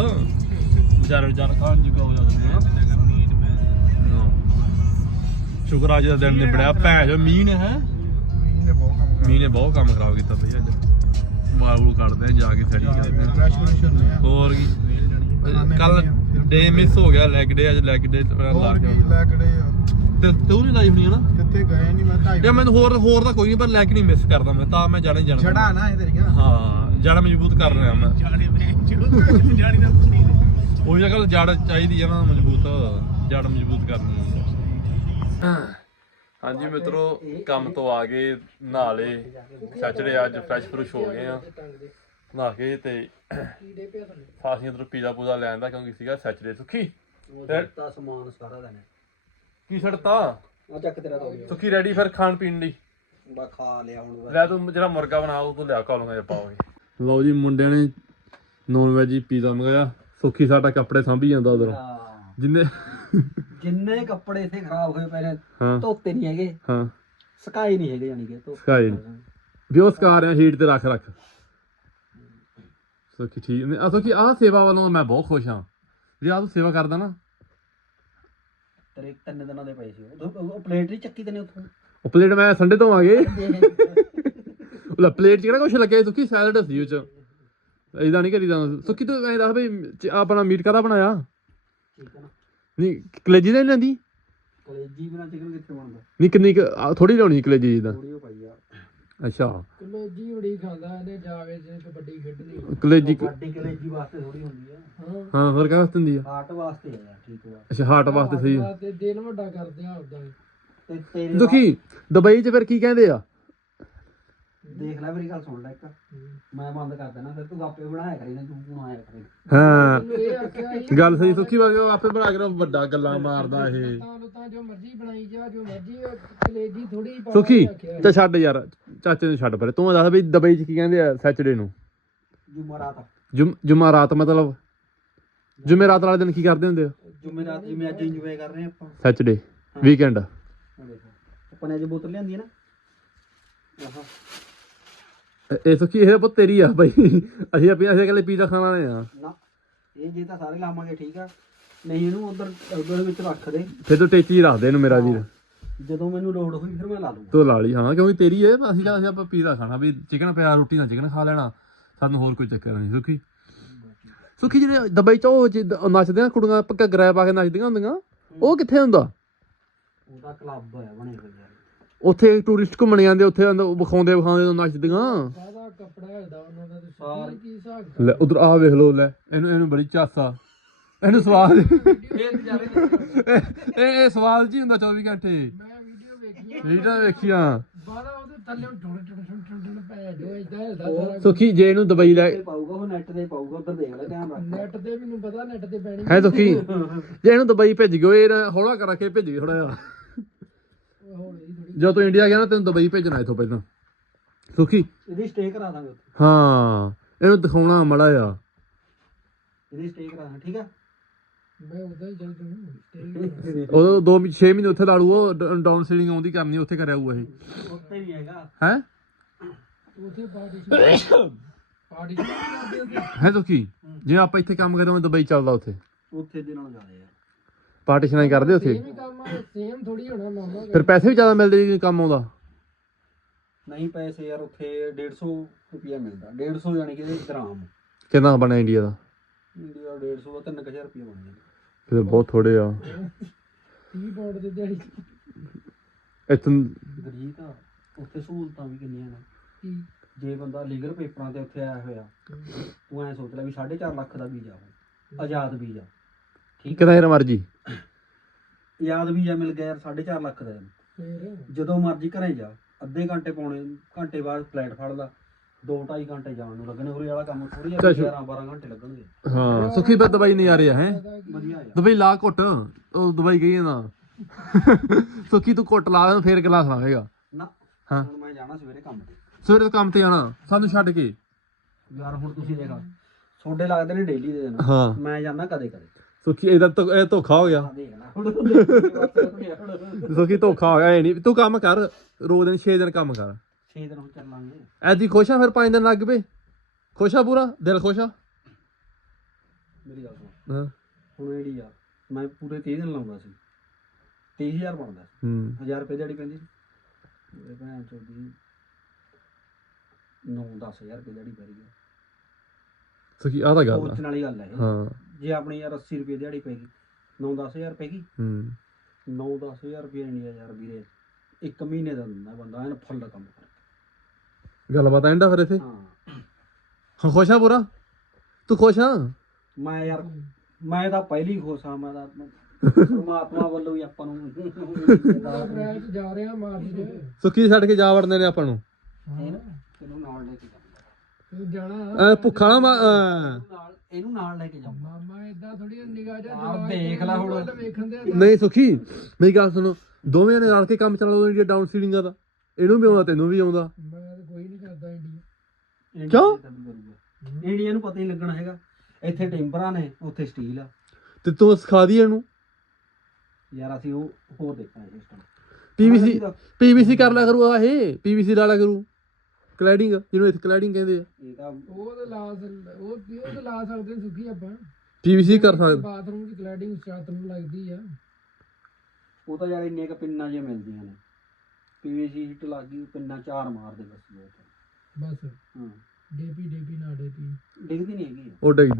ਵਿਚਾਰੇ ਵਿਚਾਰ ਖਾਣ ਜੁਗਾ ਹੋ ਜਾਂਦੇ। ਸ਼ੁਕਰ ਅੱਜ ਦਾ ਦਿਨ ਨਿਬੜਿਆ। ਭੈਣ ਜੋ ਮੀਂਹ ਨੇ ਹੈ? ਇਹਨੇ ਬਹੁਤ ਕੰਮ ਮੀਂਹ ਨੇ ਬਹੁਤ ਕੰਮ ਖਰਾਬ ਕੀਤਾ ਬਈ ਅੱਜ। ਵਾਲੂ ਕੱਢਦੇ ਆ ਜਾ ਕੇ ਸੜੀ ਕਰਦੇ ਆ। ਹੋਰ ਕੀ? ਕੱਲ ਡੇ ਮਿਸ ਹੋ ਗਿਆ ਲੈਗ ਡੇ ਅੱਜ ਲੈਗ ਡੇ ਲਾ ਹੋਰ ਕੇ ਲੈਕੜੇ ਆ। ਤੇ ਤੂੰ ਨਹੀਂ ਲਾਈ ਹੋਣੀ ਹੈ ਨਾ ਕਿੱਥੇ ਗਏ ਨਹੀਂ ਮੈਂ ਢਾਈ ਯਾ ਮੈਨੂੰ ਹੋਰ ਹੋਰ ਤਾਂ ਕੋਈ ਨਹੀਂ ਪਰ ਲੈਗ ਨਹੀਂ ਮਿਸ ਕਰਦਾ ਮੈਂ ਤਾਂ ਮੈਂ ਜਾਣਾ ਹੀ ਜਾਣਾ। ਛੜਾ ਨਾ ਇਹ ਤੇਰੀਆਂ। ਹਾਂ ਜੜ ਮਜ਼ਬੂਤ ਕਰ ਰਿਹਾ ਮੈਂ। ਜਾਣੀ ਵੇ ਜਾਣੀ ਨਾ ਨਹੀਂ ਉਹ ਜਗ੍ਹਾ ਜੜ ਚਾਹੀਦੀ ਆ ਨਾ ਮਜ਼ਬੂਤ। ਜੜ ਮਜ਼ਬੂਤ ਕਰਨੀ ਹੈ। ਹਾਂਜੀ ਮਿੱਤਰੋ ਕੰਮ ਤੋਂ ਆ ਗਏ ਨਹਾ ਲਏ ਸੈਚਰਡੇ ਅੱਜ ਫਰੈਸ਼ ਫਰੂਸ਼ ਹੋ ਗਏ ਆ। ਨਹਾ ਕੇ ਤੇ ਫਾਸੀਆਂ ਤੋਂ ਪੀਜ਼ਾ ਪੂਜ਼ਾ ਲੈਣ ਦਾ ਕਿਉਂਕਿ ਸੀਗਾ ਸੈਚਰਡੇ ਸੁੱਖੀ। ਤੇ ਤਾਂ ਸਮਾਨ ਸਾਰਾ ਦੇਣਾ ਕੀ ਛੜਤਾ ਆ ਚੱਕ ਤੇਰਾ ਤੋਂ ਗਿਆ। ਸੁੱਖੀ ਰੈਡੀ ਫਿਰ ਖਾਣ ਪੀਣ ਲਈ। ਬਾ ਖਾ ਲਿਆ ਹੁਣ। ਲੈ ਤੂੰ ਜਿਹੜਾ ਮੁਰਗਾ ਬਣਾ ਉਹ ਤੂੰ ਲਿਆ ਕਾਲੂਗਾ ਜੇ ਪਾਓਗੇ। ਲਓ ਜੀ ਮੁੰਡਿਆਂ ਨੇ ਨੌਨ ਵੈਜੀ ਪੀਜ਼ਾ ਮੰਗਾਇਆ। ਸੁੱਖੀ ਸਾਡਾ ਕੱਪੜੇ ਸਾਂਭੀ ਜਾਂਦਾ ਉਧਰ। ਜਿੰਨੇ ਜਿੰਨੇ ਕੱਪੜੇ ਇੱਥੇ ਖਰਾਬ ਹੋਏ ਪਏ ਨੇ ਹਾਂ। ਧੋਤੇ ਨਹੀਂ ਹੈਗੇ। ਹਾਂ। ਸਕਾਈ ਨਹੀਂ ਹੈਗੇ ਯਾਨੀ ਕਿ ਧੋ ਸਕਾਈ ਵੀ ਉਹ ਸਕਾ ਰਿਹਾ ਹੀਟ ਤੇ ਰੱਖ ਰੱਖ। ਸੁੱਖੀ ਠੀਕ ਨੇ ਆ ਸੁੱਖੀ ਆਹ ਸੇਵਾ ਵੱਲੋਂ ਮੈਂ ਬਹੁਤ ਖੁਸ਼ ਹਾਂ। ਜੇ ਆਹ ਤੂੰ ਸੇਵਾ ਕਰਦਾ ਨਾ। ਤੇਰੇ ਤਿੰਨ ਦਿਨਾਂ ਦੇ ਪਏ ਸੀ ਉਹ- ਉਹ ਪਲੇਟ ਨਹੀਂ ਚੱਕੀ ਤੈਨੇ ਉੱਥੋਂ? ਉਹ ਪਲੇਟ ਮੈਂ ਸੰਡੇ ਤੋਂ ਆ ਗਏ ਦੇਖ। ਉਹ ਪਲੇਟ ਚ ਕਿਹੜਾ ਕੁਛ ਲੱਗਿਆ ਸੀ ਸੁੱਖੀ ਸੈਲਡ ਸੀ ਉਹ ਚ। ਇਦਾਂ ਨਹੀਂ ਕਰੀਦਾ। ਸੁੱਖੀ ਤੂੰ ਐਂ ਦੱਸ ਬਈ ਚ- ਆਪਣਾ ਮੀਟ ਕਾਹਦਾ ਬਣਾਇਆ? ਠੀਕ ਹੈ ਨਾ। ਨਹੀਂ ਕਲੇਜੀ ਤਾਂ ਨਹੀਂ ਲੈਂਦੀ? ਕਲੇਜੀ ਬਿਨਾ ਚਿਕਨ ਕਿੱਥੇ ਬਣਦਾ? ਨਹੀਂ ਕਿੰਨੀ ਥੋੜੀ ਲਾਉਣੀ ਕਲੇਜੀ ਜਿੱਦਾਂ ਥੋੜੀ ਉਹ ਪਾਈ ਆ। ਅੱਛਾ। ਕਲੇਜੀ ਉੜੀ ਖਾਂਦਾ ਇਹਨੇ ਜਾਵੇ ਜੇ ਕਬੱਡੀ ਖੇਡਣੀ। ਕਲੇਜੀ ਵੱਡੀ ਕਲੇਜੀ ਵਾਸਤੇ ਥੋੜੀ ਹੁੰਦੀ ਆ। ਹਾਂ। ਹੋਰ ਕਾਹਦੇ ਵਾਸਤੇ ਹੁੰਦੀ ਆ? ਹਾਰਟ ਵਾਸਤੇ ਆ ਠੀਕ ਵਾ ਅੱਛਾ ਹਾਰਟ ਵਾਸਤੇ ਸਹੀ ਆ। ਤੇ ਦਿਲ ਵੱਡਾ ਕਰਦੇ ਆ ਆਪਦਾ ਤੇ ਤੇਰੇ ਦੁਖੀ ਦੁਬਈ 'ਚ ਫਿਰ ਕੀ ਕਹਿੰਦੇ ਆ? ਦੇਖ ਲੈ ਮੇਰੀ ਗੱਲ ਸੁਣ ਲੈ ਇੱਕ। ਮੈਂ ਬੰਦ ਕਰ ਦੇਣਾ ਫਿਰ ਤੂੰ ਆਪੇ ਬਣਾਇਆ ਕਰੀ ਨਾ ਤੂੰ ਬਣਾਇਆ ਕਰੀ। ਹਾਂ। ਗੱਲ ਸਹੀ ਸੁੱਖੀ ਵਾਗੇ ਉਹ ਆਪੇ ਬਣਾ ਕੇ ਵੱਡਾ ਗੱਲਾਂ ਮਾਰਦਾ ਇਹ। ਤਾਂ ਤਾਂ ਜੋ ਮਰਜ਼ੀ ਬਣਾਈ ਜਾ ਜੋ ਮਰਜ਼ੀ ਕਲੇਜੀ ਥੋੜੀ ਸੁੱਖੀ ਤੇ ਛੱਡ ਯਾਰ ਚਾਚੇ ਨੂੰ ਛੱਡ ਪਰੇ। ਤੂੰ ਦੱਸ ਬਈ ਦੁਬਈ 'ਚ ਕੀ ਕਹਿੰਦੇ ਆ ਸੈਚਰਡੇ ਨੂੰ? ਜੁਮਰਾਤ ਜੁਮ ਜੁਮਾ ਰਾਤ ਮਤਲਬ? ਜੁਮੇ ਰਾਤ ਵਾਲੇ ਦਿਨ ਕੀ ਕਰਦੇ ਹੁੰਦੇ ਆ? ਜੁਮਰਾਤ ਜਿਵੇਂ ਅੱਜ ਇੰਜੋਏ ਕਰ ਰਹੇ ਆ ਆਪਾਂ। ਸੈਚਰਡੇ ਵੀਕਐਂਡ ਆਪਾਂ ਨੇ ਅੱਜ ਬੋਤਲ ਲਿਆਂਦੀ ਹੈ ਨਾ। ਆਹਾ। ਇਹ ਸੁੱਖੀ ਇਹ ਤੇਰੀ ਆ ਬਈ। ਅਸੀਂ ਆਪੇ ਅਸੀਂ ਅਗਲੇ ਪੀਜ਼ਾ ਖਾਣ ਵਾਲੇ ਆ। ਨਾ ਇਹ ਜੇ ਤਾਂ ਸਾਰੇ ਲਾਵਾਂਗੇ ਠੀਕ ਆ। ਨਹੀਂ ਇਹਨੂੰ ਉਧਰ ਉਧਰ ਵਿੱਚ ਰੱਖ ਦੇ। ਫਿਰ ਤੂੰ ਟੇਚੀ ਰੱਖ ਦੇ ਇਹਨੂੰ ਮੇਰਾ ਵੀਰ। ਜਦੋਂ ਮੈਨੂੰ ਲੋੜ ਹੋਈ ਫਿਰ ਮੈਂ ਲਾ ਲੂੰਗਾ। ਤੂੰ ਲਾ ਲਈ ਹਾਂ ਕਿਉਂਕਿ ਤੇਰੀ ਏ ਅਸੀਂ ਅਸੀਂ ਆਪਾਂ ਪੀਜ਼ਾ ਖਾਣਾ ਵੀ ਚਿਕਨ ਪਿਆ ਰੋਟੀ ਨਾਲ ਚਿਕਨ ਖਾ ਲੈਣਾ। ਸਾਨੂੰ ਹੋਰ ਕੋਈ ਚੱਕਰ ਨਹੀਂ ਸੁਖੀ। ਸੁਖੀ ਜਿਹੜੇ ਦੁਬਈ ਚ ਉਹ ਨੱਚਦੇ ਆ ਕੁੜੀਆਂ ਪੱਕਾ ਗਰਾਇਆ ਪਾ ਕੇ ਨੱਚਦੀਆਂ ਹੁੰਦੀਆਂ ਉਹ ਕਿੱਥੇ ਹੁੰਦਾ? ਉਹਦਾ ਕਲੱਬ ਹੋਇਆ ਬਣੇ ਉੱਥੇ ਟੂਰਿਸਟ ਘੁੰਮਣ ਜਾਂਦੇ ਉੱਥੇ ਵਿਖਾਉਂਦੇ ਵਿਖਾਉਂਦੇ ਨੱਚਦੀਆਂ। ਸਾਦਾ ਕੱਪੜਾ ਹੈਦਾ ਉਹਨਾਂ ਦਾ ਤੇ ਸਾਰੇ- ਕੀ ਹਿਸਾਬ ਲੈ ਉਧਰ ਆ ਵੇਖ ਲੋ ਲੈ ਇਹਨੂੰ ਇਹਨੂੰ ਬੜੀ ਚਾਸਾ ਇਹਨੂੰ ਵਿਚਾਰੇ ਇਹ ਇਹ ਸਵਾਲ ਜੀ ਹੁੰਦਾ 24 ਘੰਟੇ। ਮੈਂ ਵੀਡੀਓ ਵੇਖੀ ਇਹਦਾ ਵੇਖੀਆਂ। ਬਾਹਰ ਉਹਦੇ ਥੱਲੇ ਟੁੱਟ ਟੁੱਟ ਟੁੱਟ ਟੁੱਟ ਪੈ ਜੋ ਇਦਾਂ ਹਿਲਦਾ ਸੁਖੀ ਜੇ ਇਹਨੂੰ ਦੁਬਈ ਲੈ ਪਾਊਗਾ ਉਹ ਨੈਟ ਤੇ ਪਾਊਗਾ ਉਧਰ ਦੇਖ ਲੈ ਧਿਆਨ ਰੱਖ। ਨੈਟ ਤੇ ਮੈਨੂੰ ਪਤਾ ਨੈਟ ਤੇ ਪੈਣੀ ਹੈ ਸੁਖੀ। ਜੇ ਇਹਨੂੰ ਦੁਬਈ ਭੇਜ ਗਿਓ ਇਹ ਹੌਲਾ ਭੇਜ ਥੋੜਾ ਜਿਹਾ। ਜਦੋਂ ਤੂੰ ਇੰਡੀਆ ਗਿਆ ਨਾ ਤੈਨੂੰ ਦੁਬਈ ਭੇਜਣਾ ਇਥੋਂ ਪਹਿਲਾਂ। ਸੁਖੀ? ਇਹਦੀ ਸਟੇ ਕਰਾ ਦਾਂਗੇ ਉੱਥੇ। ਹਾਂ ਇਹਨੂੰ ਦਿਖਾਉਣਾ ਮੜਾ ਆ ਇਹਦੀ ਸਟੇ ਕਰਾ ਦਾਂ ਠੀਕ ਆ? ਮੈਂ ਉਦਾਂ ਹੀ ਚੱਲ ਜੂ ਉਹ 2 6 ਮਹੀਨੇ ਉੱਥੇ ਲਾ ਲੂ ਉਹ ਡਾਊਨ ਸੀਲਿੰਗ ਆਉਂਦੀ ਕਰਨੀ ਉੱਥੇ ਕਰਿਆ ਹੋਊ ਇਹ ਉੱਥੇ ਨਹੀਂ ਹੈਗਾ। ਹੈ? ਉਥੇ ਪਾਰਟੀ ਹੈ ਸੁਖੀ? ਜੇ ਆਪਾਂ ਇੱਥੇ ਕੰਮ ਕਰਾਂ ਦੁਬਈ ਚੱਲਦਾ ਉੱਥੇ। ਉੱਥੇ ਦੇ ਨਾਲ ਜ਼ਿਆਦਾ ਯਾਰ। ਪਾਰਟੀਸ਼ਨਾਂ ਹੀ ਕਰਦੇ ਉੱਥੇ। ਸੇਮ ਹੀ ਕੰਮ ਆ ਸੇਮ ਥੋੜੀ ਹੋਣਾ ਮਾਮਾ। ਫਿਰ ਪੈਸੇ ਵੀ ਜ਼ਿਆਦਾ ਮਿਲਦੇ ਜੇ ਕੰਮ ਆਉਂਦਾ। ਨਹੀਂ ਪੈਸੇ ਯਾਰ ਉੱਥੇ 150 ਰੁਪਿਆ ਮਿਲਦਾ। 150 ਯਾਨੀ ਕਿ ਗ੍ਰਾਮ ਕਿੰਨਾ ਬਣਿਆ ਇੰਡੀਆ ਦਾ? ਇੰਡੀਆ 150 ਦਾ 3000 ਰੁਪਿਆ ਬਣ ਜਾਂਦਾ। ਫਿਰ ਬਹੁਤ ਥੋੜੇ ਆ। 30 ਪਾਉਂਡ ਦੀ ਦਿਹਾੜੀ। ਇੱਥੋਂ ਗਰੀਬ ਤਾਂ ਉੱਥੇ ਸਹੂਲਤਾਂ ਵੀ ਕਿੰਨੀਆਂ ਨੇ। ਕੀ? ਜੇ ਬੰਦਾ ਲੀਗਲ ਪੇਪਰਾਂ ਤੇ ਉੱਥੇ ਆਇਆ ਹੋਇਆ ਤੂੰ ਐ ਸੋਚ ਲੈ ਵੀ 4.5 ਲੱਖ ਦਾ ਵੀਜ਼ਾ ਆਜ਼ਾਦ ਵੀਜ਼ਾ ਠੀਕ ਕਿੰਨਾ ਯਾਰ ਮਰਜ਼ੀ। ਆਜ਼ਾਦ ਵੀਜ਼ਾ ਮਿਲ ਗਿਆ ਯਾਰ 4.5 ਲੱਖ ਦਾ। ਜਦੋਂ ਮਰਜ਼ੀ ਘਰੇ ਜਾ ਅੱਧੇ ਘੰਟੇ ਪੌਣੇ ਘੰਟੇ ਬਾਅਦ ਫਲਾਈਟ ਫੜ ਲਾ। 2.5 ਘੰਟੇ ਜਾਣ ਨੂੰ ਲੱਗਣੇ ਉਰੇ ਵਾਲਾ ਕੰਮ ਥੋੜੀ ਅੱਛਾ, ਜਿਹਾ 11 12 ਘੰਟੇ ਲੱਗਣਗੇ। ਹਾਂ ਸੁਖੀ ਫਿਰ ਦੁਬਈ ਨਹੀਂ ਆ ਰਿਹਾ ਹੈ? ਵਧੀਆ ਯਾਰ। ਦੁਬਈ ਲਾ ਘੁੱਟ ਉਹ ਦੁਬਈ ਗਈ ਨਾ। ਸੁਖੀ ਤੂੰ ਘੁੱਟ ਲਾ ਦੇ ਫੇਰ ਗਲਾਸ ਲਾਵੇਗਾ। ਨਾ ਹਾਂ। ਹੁਣ ਮੈਂ ਜਾਣਾ ਸਵੇਰੇ ਕੰਮ ਤੇ। ਸਵੇਰੇ ਤੋਂ ਕੰਮ ਤੇ ਜਾਣਾ ਸਾਨੂੰ ਛੱਡ ਕੇ। ਯਾਰ ਹੁਣ ਤੁਸੀਂ ਦੇਖਾ ਤੁਹਾਡੇ ਲੱਗਦੇ ਨੇ ਡੇਲੀ ਦੇ ਦਿਨ। ਹਾਂ। ਮੈਂ ਜਾਂਦਾ ਕਦੇ ਕਦੇ ਸੁਖੀ ਇਹਦਾ ਧੋ- ਇਹ ਧੋਖਾ ਹੋ ਗਿਆ। ਦੇਖ ਲੈ ਹੁਣ ਸੁਖੀ ਧੋਖਾ ਹੋ ਗਿਆ ਇਹ ਨਹੀਂ ਤੂੰ ਕੰਮ ਕਰ ਰੋਜ਼ ਦਿਨ 6 ਦਿਨ ਕੰਮ ਕਰ। 6 ਦਿਨ ਹੁਣ ਚੱਲਾਂਗੇ ਐਦੀ ਖੁਸ਼ ਆ ਫਿਰ 5 ਦਿਨ ਲੱਗ ਪਏ? ਖੁਸ਼ ਆ ਪੂਰਾ? ਦਿਲ ਖੁਸ਼ ਆ? ਮੇਰੀ ਗੱਲ ਸੁਣ। ਹਾਂ। ਹੁਣ ਜਿਹੜੀ ਆ ਮੈਂ ਪੂਰੇ 30 ਦਿਨ ਲਾਉਂਦਾ ਸੀ। 30000 ਬਣਦਾ ਸੀ। ਹੂੰ। 1000 ਰੁਪਏ ਦਿਹਾੜੀ ਪੈਂਦੀ ਸੀ। ਮੇਰੇ ਭੈਣ ਚੋਦੀ 9-10000 ਰੁਪਏ ਦਿਹਾੜੀ ਪੈ ਰਹੀ ਹੈ ਸੁਖੀ ਆ ਤਾਂ ਗੱਲ ਆ। ਸੋਚਣ ਵਾਲੀ ਗੱਲ ਹੈ ਇਹ। ਹਾਂ। ਜੇ ਆਪਣੀ ਯਾਰ 80 ਰੁਪਏ ਦਿਹਾੜੀ ਪੈਗੀ 9-10000 ਪੈਗੀ ਹੂੰ। 9-10000 ਰੁਪਏ ਇੰਡੀਆ ਯਾਰ ਵੀਰੇ ਇੱਕ ਮਹੀਨੇ ਦਾ ਦਿੰਦਾ ਬੰਦਾ ਐਨ ਫੁੱਲ ਕੰਮ ਕਰ ਗੱਲਬਾਤ ਐਂਡਾ ਫਿਰ ਇੱਥੇ? ਹਾਂ। ਹਾਂ ਖੁਸ਼ ਆ ਪੂਰਾ? ਤੂੰ ਖੁਸ਼ ਆ? ਮੈਂ ਯਾਰ ਮੈਂ ਤਾਂ ਪਹਿਲੀ ਖੁਸ਼ ਹਾਂ ਮੈਂ ਤਾਂ ਪਰਮਾਤਮਾ ਵੱਲੋਂ ਹੀ ਆਪਾਂ ਨੂੰ ਅਪ੍ਰੈਲ ਚ ਜਾ ਰਿਹਾ ਮਾਰਚ ਚ ਸੁਖੀ ਛੱਡ ਕੇ ਜਾ ਵੜਦੇ ਨੇ ਆਪਾਂ ਨੂੰ। ਇਹਨੂੰ ਨਾਲ ਲੈ ਕੇ ਜਾਊਂਗਾ। ਤੂੰ ਜਾਣਾ। ਐ ਭੁੱਖਾ ਨਾ ਮਾ- ਇਹਨੂੰ ਨਾਲ ਲੈ ਕੇ ਜਾਊਂਗਾ। ਮਾਮਾ ਇਦਾਂ ਥੋੜੀ ਨਿਗਾਹ ਜਾ ਆਹ ਦੇਖ ਲੈ ਹੁਣ। ਵੇਖਣ ਦੇ ਨਹੀਂ ਸੁਖੀ ਮੇਰੀ ਗੱਲ ਸੁਣੋ ਦੋਵੇਂ ਨੇ ਰਲ ਕੇ ਕੰਮ ਚਲਾ ਲਓ ਇੰਡੀਆ ਡਾਊਨ ਸੀਲਿੰਗਾਂ ਦਾ। ਇਹਨੂੰ ਵੀ ਆਉਂਦਾ ਤੈਨੂੰ ਵੀ ਆਉਂਦਾ। ਮੈਂ ਤਾਂ ਕੋਈ ਨਹੀਂ ਕਰਦਾ ਇੰਡੀਆ। ਕਿਉਂ? ਇੰਡੀਆ ਨੂੰ ਪਤਾ ਹੀ ਲੱਗਣਾ ਹੈਗਾ। ਇੱਥੇ ਟੈਂਪਰਾਂ ਨੇ ਉੱਥੇ ਸਟੀਲ ਆ। ਤੇ ਤੂੰ ਸਿਖਾ ਦੀ ਇਹਨੂੰ। ਯਾਰ ਅਸੀਂ ਉਹ ਹੋਰ ਦੇਖਾਂਗੇ ਸਿਸਟਮ ਪੀਵੀਸੀ ਪੀਵੀਸੀ ਕਰ ਲਿਆ ਕਰੂ ਆ ਇਹ ਪੀਵੀਸੀ ਲਾ ਲਿਆ ਕਰੂ। ਕਲੈਡਿੰਗ ਜਿਹਨੂੰ ਇੱਥੇ ਕਲੈਡਿੰਗ ਕਹਿੰਦੇ ਆ। ਇਹ ਤਾਂ ਉਹ ਤੇ ਲਾ ਸਕ- ਉਹ ਉਹ ਤੇ ਲਾ ਸਕਦੇ ਹਾਂ ਸੁਖੀ ਆਪਾਂ। ਪੀਵੀਸੀ ਕਰ ਸਕਦੇ। ਬਾਥਰੂਮ ਚ ਕਲੈਡਿੰਗ ਛੱਤ ਨੂੰ ਲੱਗਦੀ ਆ। ਉਹ ਤਾਂ ਯਾਰ ਇੰਨੀਆਂ ਕ ਪਿੰਨਾਂ ਜਿਹੀਆਂ ਮਿਲਦੀਆਂ ਨੇ। ਪੀਵੀਸੀ ਹਿੱਟ ਲੱਗ ਗਈ ਪਿੰਨਾਂ ਚਾਰ ਮਾਰਦੇ ਬਸ ਬਹੁਤ। ਬਸ। ਹਾਂ। ਡੇਪੀ ਡੇਪੀ ਨਾ ਡੇਪੀ ਡਿੱਗਦੀ ਨਹੀਂ ਹੈਗੀ। ਉਹ ਡਿੱਗਦੀ।